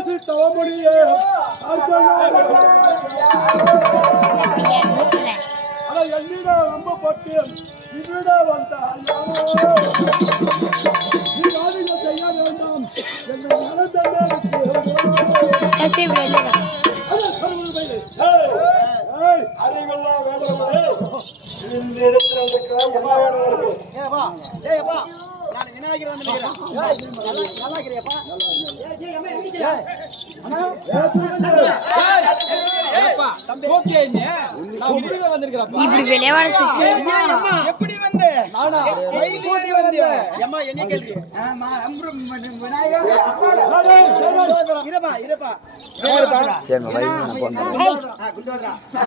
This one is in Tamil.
பேசி தவமுடியே அதை எண்ணிட நம்பப்பட்டு இவ்விட வந்தால் நீ வாதிக செய்ய வேண்டாம் என்று அறிவெல்லாம் வேடங்களே இந்த இடத்துல எல்லா வேடங்களுக்கும் நான் விநாயகர் வந்து நல்லா இருக்கிறியப்பா இப்படி விளையாட எப்படி வந்து நானா கைதேறி வந்து அம்மா என்ன கேள்வி ஆமா விநாயகர் இருப்பா சரி வைங்க போங்க குண்டோதரா